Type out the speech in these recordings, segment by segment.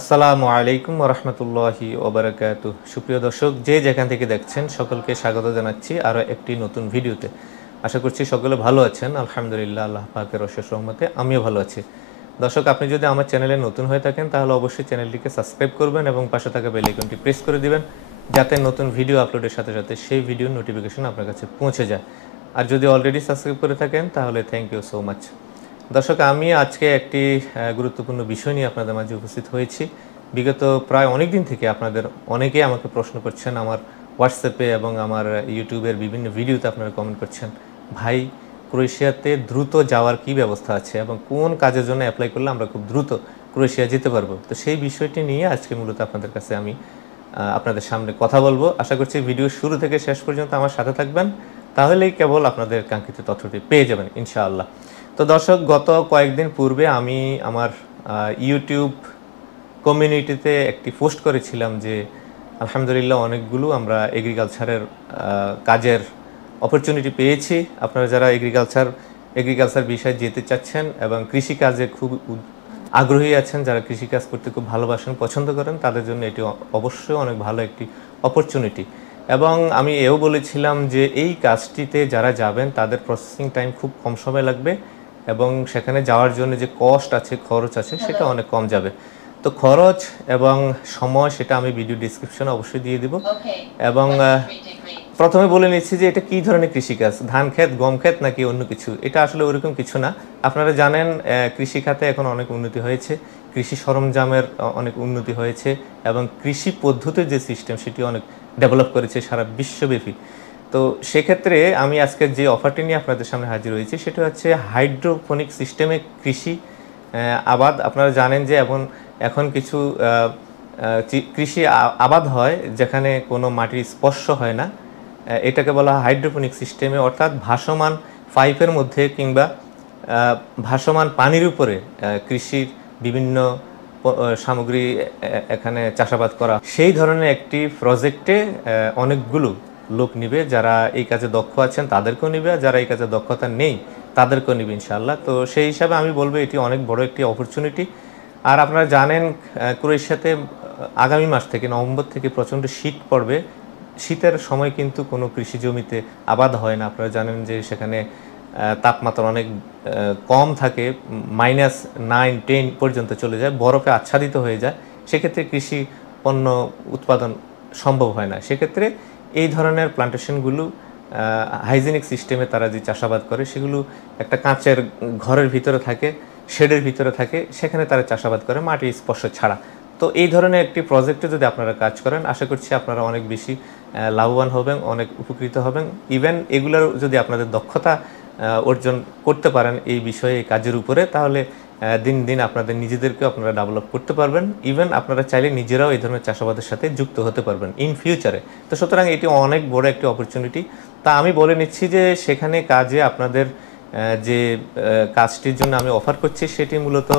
আসসালামু আলাইকুম ওয়া রাহমাতুল্লাহি ওয়া বারাকাতুহু। সুপ্রিয় দর্শক, যে যেখান থেকে দেখছেন সকলকে স্বাগত জানাচ্ছি আরও একটি নতুন ভিডিওতে। আশা করছি সকলে ভালো আছেন। আলহামদুলিল্লাহ, আল্লাহ পাকের অশেষ রহমতে আমিও ভালো আছি। দর্শক, আপনি যদি আমার চ্যানেলে নতুন হয়ে থাকেন তাহলে অবশ্যই চ্যানেলটিকে সাবস্ক্রাইব করবেন এবং পাশে থাকা বেল আইকনটি প্রেস করে দিবেন, যাতে নতুন ভিডিও আপলোডের সাথে সাথে সেই ভিডিওর নোটিফিকেশন আপনার কাছে পৌঁছে যায়। আর যদি অলরেডি সাবস্ক্রাইব করে থাকেন তাহলে থ্যাংক ইউ সো মাচ। দর্শক, আমি আজকে একটি গুরুত্বপূর্ণ বিষয় নিয়ে আপনাদের মাঝে উপস্থিত হয়েছি। বিগত প্রায় অনেক দিন থেকে আপনাদের অনেকেই আমাকে প্রশ্ন করছেন, আমার হোয়াটসঅ্যাপে এবং আমার ইউটিউবের বিভিন্ন ভিডিওতে আপনারা কমেন্ট করছেন, ভাই ক্রোয়েশিয়াতে দ্রুত যাওয়ার কি ব্যবস্থা আছে এবং কোন কাজের জন্য অ্যাপ্লাই করলে আমরা খুব দ্রুত ক্রোয়েশিয়া যেতে পারবো। তো সেই বিষয়টি নিয়ে আজকে মূলত আপনাদের কাছে আমি আপনাদের সামনে কথা বলবো। আশা করছি ভিডিও শুরু থেকে শেষ পর্যন্ত আমার সাথে থাকবেন, তাহলেই কেবল আপনাদের কাঙ্ক্ষিত তথ্যটি পেয়ে যাবেন ইনশাআল্লাহ। তো দর্শক, গত কয়েকদিন পূর্বে আমি আমার ইউটিউব কমিউনিটিতে একটি পোস্ট করেছিলাম যে আলহামদুলিল্লাহ অনেকগুলো আমরা এগ্রিকালচারের কাজের অপরচুনিটি পেয়েছি। আপনারা যারা এগ্রিকালচার বিষয়ে যেতে চাচ্ছেন এবং কৃষিকাজে খুব আগ্রহী আছেন, যারা কৃষিকাজ করতে খুব ভালোবাসেন, পছন্দ করেন, তাদের জন্য এটি অবশ্যই অনেক ভালো একটি অপরচুনিটি। এবং আমি এও বলেছিলাম যে এই কাজটিতে যারা যাবেন তাদের প্রসেসিং টাইম খুব কম সময় লাগবে এবং সেখানে যাওয়ার জন্য যে কস্ট আছে, খরচ আছে, সেটা অনেক কম যাবে। তো খরচ এবং সময় সেটা আমি ভিডিও ডিসক্রিপশনে অবশ্যই দিয়ে দিব। এবং প্রথমে বলে নিচ্ছি যে এটা কী ধরনের কৃষিকাজ, ধান ক্ষেত, গম ক্ষেত নাকি অন্য কিছু। এটা আসলে ওরকম কিছু না। আপনারা জানেন কৃষিখাতে এখন অনেক উন্নতি হয়েছে, কৃষি সরঞ্জামের অনেক উন্নতি হয়েছে এবং কৃষি পদ্ধতির যে সিস্টেম সেটি অনেক ডেভেলপ করেছে সারা বিশ্বব্যাপী। তো সেক্ষেত্রে আমি আজকে যে অফারটি নিয়ে আপনাদের সামনে হাজির হয়েছি সেটা হচ্ছে হাইড্রোপনিক সিস্টেমে কৃষি আবাদ। আপনারা জানেন যে এখন কিছু কৃষি আবাদ হয় যেখানে কোনো মাটির স্পর্শ হয় না। এটাকে বলা হয় হাইড্রোপনিক সিস্টেমে, অর্থাৎ ভাসমান পাইপের মধ্যে কিংবা ভাসমান পানির উপরে কৃষির বিভিন্ন সামগ্রী এখানে চাষাবাদ করা। সেই ধরনের একটি প্রজেক্টে অনেকগুলো লোক নিবে, যারা এই কাজে দক্ষ আছেন তাদেরকেও নিবে, আর যারা এই কাজে দক্ষতা নেই তাদেরকেও নিবে ইনশাআল্লাহ। তো সেই হিসাবে আমি বলবো এটি অনেক বড় একটি অপরচুনিটি। আর আপনারা জানেন ক্রোয়েশিয়াতে আগামী মাস থেকে নভেম্বর থেকে প্রচণ্ড শীত পড়বে। শীতের সময় কিন্তু কোনো কৃষি জমিতে আবাদ হয় না। আপনারা জানেন যে সেখানে তাপমাত্রা অনেক কম থাকে, -9-10 পর্যন্ত চলে যায়, বরফে আচ্ছাদিত হয়ে যায়। সেক্ষেত্রে কৃষি পণ্য উৎপাদন সম্ভব হয় না। সেক্ষেত্রে এই ধরনের প্লান্টেশনগুলো হাইজেনিক সিস্টেমে তারা যে চাষাবাদ করে সেগুলো একটা কাঁচের ঘরের ভিতরে থাকে, শেডের ভিতরে থাকে, সেখানে তারা চাষাবাদ করে মাটির স্পর্শ ছাড়া। তো এই ধরনের একটি প্রজেক্টে যদি আপনারা কাজ করেন, আশা করছি আপনারা অনেক বেশি লাভবান হবেন, অনেক উপকৃত হবেন। ইভেন এগুলোর যদি আপনাদের দক্ষতা অর্জন করতে পারেন এই বিষয়ে, এই কাজের উপরে, তাহলে দিন দিন আপনাদের নিজেদেরকেও আপনারা ডেভেলপ করতে পারবেন। ইভেন আপনারা চাইলে নিজেরাও এই ধরনের চাষাবাদের সাথে যুক্ত হতে পারবেন ইন ফিউচারে। তো সুতরাং এটি অনেক বড় একটি অপরচুনিটি। তা আমি বলে নিচ্ছি যে সেখানে কাজে আপনাদের যে কাজটির জন্য আমি অফার করছি সেটি মূলত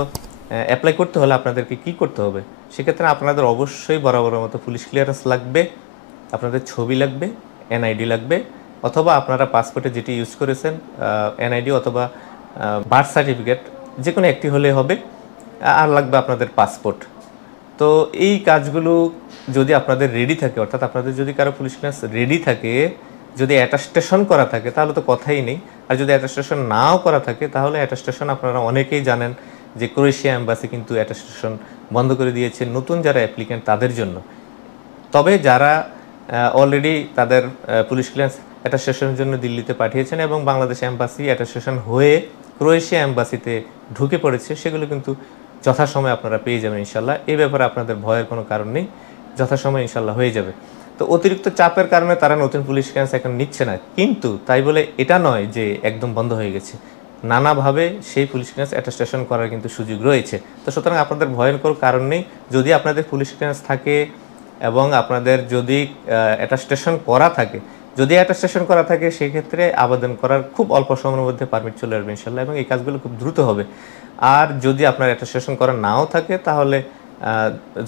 অ্যাপ্লাই করতে হলে আপনাদেরকে কি করতে হবে। সেক্ষেত্রে আপনাদের অবশ্যই বরাবরের মতো পুলিশ ক্লিয়ারেন্স লাগবে, আপনাদের ছবি লাগবে, এনআইডি লাগবে, অথবা আপনারা পাসপোর্টে যেটি ইউজ করেছেন এনআইডি অথবা বার্থ সার্টিফিকেট, যে কোনো একটি হলে হবে, আর লাগবে আপনাদের পাসপোর্ট। তো এই কাজগুলো যদি আপনাদের রেডি থাকে, অর্থাৎ আপনাদের যদি কারো পুলিশ ক্লিয়ারেন্স রেডি থাকে, যদি অ্যাটাস্টেশন করা থাকে তাহলে তো কথাই নেই। আর যদি অ্যাটাস্টেশন নাও করা থাকে তাহলে অ্যাটাস্টেশন আপনারা অনেকেই জানেন যে ক্রোয়েশিয়া এম্বাসি কিন্তু অ্যাটাস্টেশন বন্ধ করে দিয়েছে নতুন যারা অ্যাপ্লিক্যান্ট তাদের জন্য। তবে যারা অলরেডি তাদের পুলিশ ক্লিয়ারেন্স অ্যাটাস্টেশনের জন্য দিল্লিতে পাঠিয়েছেন এবং বাংলাদেশ এম্বাসি অ্যাটাস্টেশন হয়ে ক্রোয়েশিয়া এম্বাসিতে ঢুকে পড়েছে, সেগুলো কিন্তু যথাসময়ে আপনারা পেয়ে যাবেন ইনশাল্লাহ। এই ব্যাপারে আপনাদের ভয়ের কোনো কারণ নেই, যথাসময়ে ইনশাল্লাহ হয়ে যাবে। তো অতিরিক্ত চাপের কারণে তারা নতুন পুলিশ ক্লিয়ারেন্স এখন নিচ্ছে না, কিন্তু তাই বলে এটা নয় যে একদম বন্ধ হয়ে গেছে। নানাভাবে সেই পুলিশ ক্লিয়ারেন্স অ্যাটাস্টেশন করার কিন্তু সুযোগ রয়েছে। তো সুতরাং আপনাদের ভয়ের কোনো কারণ নেই। যদি আপনাদের পুলিশ ক্লিয়ারেন্স থাকে এবং আপনাদের যদি অ্যাটাস্টেশন করা থাকে, সেই ক্ষেত্রে আবেদন করার খুব অল্প সময়ের মধ্যে পারমিট চলে আসবে ইনশাল্লাহ, এবং এই কাজগুলো খুব দ্রুত হবে। আর যদি আপনার অ্যাটাস্টেশন করা নাও থাকে তাহলে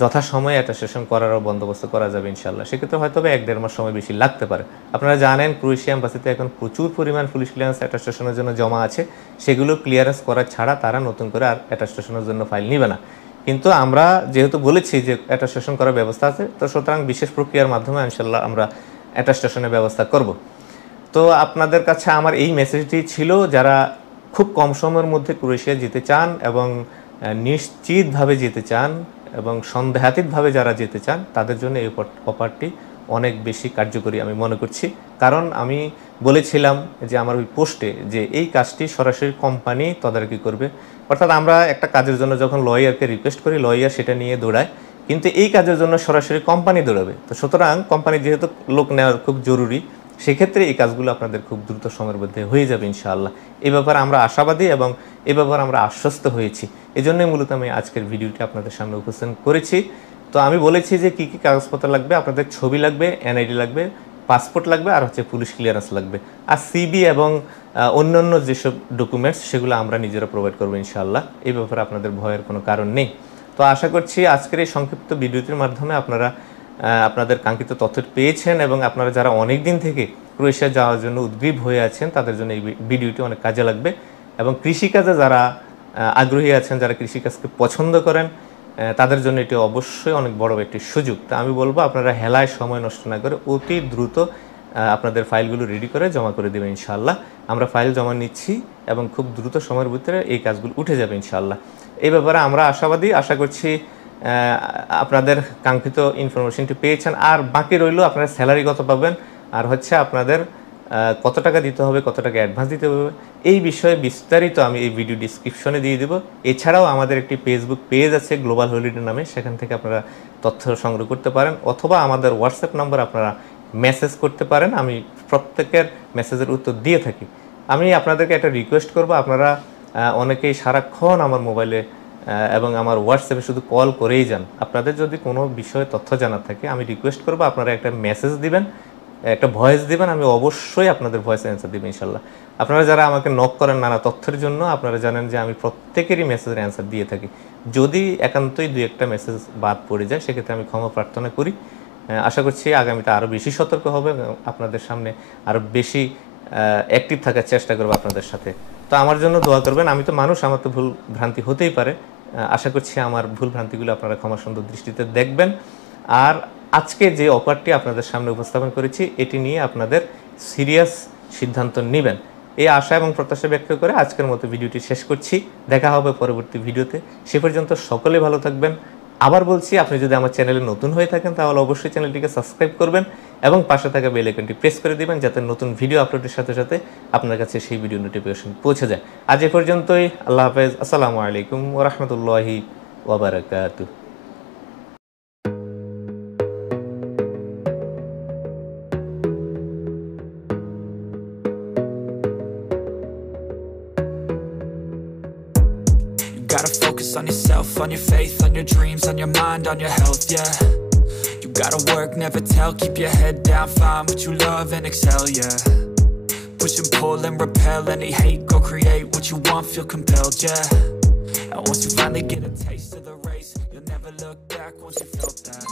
যথাসময়ে অ্যাটাস্টেশন করারও বন্দোবস্ত করা যাবে ইনশাল্লাহ। সেক্ষেত্রে হয়তো 1-1.5 মাস সময় বেশি লাগতে পারে। আপনারা জানেন ক্রোয়েশিয়া এম্বাসিতে এখন প্রচুর পরিমাণ পুলিশ ক্লিয়ারেন্স অ্যাটাস্টেশনের জন্য জমা আছে, সেগুলো ক্লিয়ারেন্স করা ছাড়া তারা নতুন করে আর অ্যাটাস্টেশনের জন্য ফাইল নিবে না। কিন্তু আমরা যেহেতু বলেছি যে অ্যাটাস্টেশন করার ব্যবস্থা আছে, তো সুতরাং বিশেষ প্রক্রিয়ার মাধ্যমে ইনশাআল্লাহ আমরা অ্যাটাস্টেশনের ব্যবস্থা করব। তো আপনাদের কাছে আমার এই মেসেজটি ছিল, যারা খুব কম সময়ের মধ্যে ক্রোয়েশিয়া যেতে চান এবং নিশ্চিতভাবে যেতে চান এবং সন্দেহাতীতভাবে যারা যেতে চান, তাদের জন্য এই অফারটি অনেক বেশি কার্যকরী আমি মনে করছি। কারণ আমি বলেছিলাম যে আমার ওই পোস্টে যে এই কাজটি সরাসরি কোম্পানি তদারকি করবে। অর্থাৎ আমরা একটা কাজের জন্য যখন লয়ারকে রিকোয়েস্ট করি, লয়ার সেটা নিয়ে দৌড়ায়, কিন্তু এই কাজের জন্য সরাসরি কোম্পানি দৌড়াবে। তো সুতরাং কোম্পানি যেহেতু লোক নেওয়ার খুব জরুরি, সেক্ষেত্রে এই কাজগুলো আপনাদের খুব দ্রুত সময়ের মধ্যে হয়ে যাবে ইনশাআল্লাহ। এই ব্যাপারে আমরা আশাবাদী এবং এ ব্যাপারে আমরা আশ্বস্ত হয়েছি। এই জন্যই মূলত আমি আজকের ভিডিওটি আপনাদের সামনে উপস্থাপন করেছি। তো আমি বলেছি যে কী কী কাগজপত্র লাগবে। আপনাদের ছবি লাগবে, এনআইডি লাগবে, পাসপোর্ট লাগবে, আর হচ্ছে পুলিশ ক্লিয়ারেন্স লাগবে। আর সিবি এবং অন্যান্য যেসব ডকুমেন্টস সেগুলো আমরা নিজেরা প্রোভাইড করবো ইনশাআল্লাহ। এই ব্যাপারে আপনাদের ভয়ের কোনো কারণ নেই। তো আশা করছি আজকের এই সংক্ষিপ্ত ভিডিওটির মাধ্যমে আপনারা আপনাদের কাঙ্ক্ষিত তথ্য পেয়েছেন এবং আপনারা যারা অনেক দিন থেকে ক্রোয়েশিয়া যাওয়ার জন্য উদ্গ্রীব হয়ে আছেন, তাদের জন্য এই ভিডিওটি অনেক কাজে লাগবে। এবং কৃষিকাজে যারা আগ্রহী আছেন, যারা কৃষিকাজকে পছন্দ করেন, তাদের জন্য এটি অবশ্যই অনেক বড় একটি সুযোগ। তা আমি বলবো আপনারা হেলায় সময় নষ্ট না করে অতি দ্রুত আপনাদের ফাইলগুলো রেডি করে জমা করে দেবেন ইনশাআল্লাহ। আমরা ফাইল জমা নিচ্ছি এবং খুব দ্রুত সময়ের ভিতরে এই কাজগুলো উঠে যাবে ইনশাআল্লাহ। এই ব্যাপারে আমরা আশাবাদী। আশা করছি আপনাদের কাঙ্ক্ষিত ইনফরমেশনটি পেয়েছেন। আর বাকি রইল আপনারা স্যালারি কত পাবেন, আর হচ্ছে আপনাদের কত টাকা দিতে হবে, কত টাকা অ্যাডভান্স দিতে হবে, এই বিষয়ে বিস্তারিত আমি এই ভিডিও ডিসক্রিপশনে দিয়ে দেবো। এছাড়াও আমাদের একটি ফেসবুক পেজ আছে গ্লোবাল হলিডে নামে, সেখান থেকে আপনারা তথ্য সংগ্রহ করতে পারেন, অথবা আমাদের হোয়াটসঅ্যাপ নাম্বার আপনারা মেসেজ করতে পারেন। আমি প্রত্যেকের মেসেজের উত্তর দিয়ে থাকি। আমি আপনাদেরকে একটা রিকোয়েস্ট করব, আপনারা অনেকেই সারাক্ষণ আমার মোবাইলে এবং আমার হোয়াটসঅ্যাপে শুধু কল করেই যান। আপনাদের যদি কোনো বিষয়ে তথ্য জানার থাকে, আমি রিকোয়েস্ট করব আপনারা একটা মেসেজ দিবেন, একটা ভয়েস দিবেন, আমি অবশ্যই আপনাদের ভয়েসে অ্যান্সার দেব ইনশাআল্লাহ। আপনারা যারা আমাকে নক করেন নানা তথ্যের জন্য, আপনারা জানেন যে আমি প্রত্যেকেরই মেসেজের অ্যান্সার দিয়ে থাকি। যদি একান্তই দুই একটা মেসেজ বাদ পড়ে যায়, সেক্ষেত্রে আমি ক্ষমা প্রার্থনা করি। আশা করছি আগামীতে আরও বেশি সতর্ক হবে, আপনাদের সামনে আরও বেশি অ্যাক্টিভ থাকার চেষ্টা করবো আপনাদের সাথে। তো আমার জন্য দোয়া করবেন। আমি তো মানুষ, আমার তো ভুল ভ্রান্তি হতেই পারে। আশা করছি আমার ভুল ভ্রান্তিগুলো আপনারা ক্ষমা সুন্দর দৃষ্টিতে দেখবেন। আর আজকে যে অফারটি আপনাদের সামনে উপস্থাপন করেছি, এটি নিয়ে আপনাদের সিরিয়াস সিদ্ধান্ত নেবেন, এই আশা এবং প্রত্যাশা ব্যক্ত করে আজকের মতো ভিডিওটি শেষ করছি। দেখা হবে পরবর্তী ভিডিওতে। সে পর্যন্ত সকলে ভালো থাকবেন। আবার বলছি, আপনি যদি আমার চ্যানেলে নতুন হয়ে থাকেন, তাহলে অবশ্যই চ্যানেলটিকে সাবস্ক্রাইব করবেন এবং পাশে থাকা বেল আইকনটি প্রেস করে দিবেন, যাতে নতুন ভিডিও আপলোডের সাথে সাথে আপনার কাছে সেই ভিডিও নোটিফিকেশন পৌঁছে যায়। আজ এ পর্যন্তই। আল্লাহ হাফেজ। আসসালামু আলাইকুম ওয়া রাহমাতুল্লাহি ওয়া বারাকাতুহু। Gotta focus on yourself, on your faith, on your dreams, on your mind, on your health, yeah. You gotta work, never tell, keep your head down, find what you love and excel, yeah. Push and pull and repel any hate, go create what you want, feel compelled, yeah. And once you finally get a taste of the race, you'll never look back once you felt that.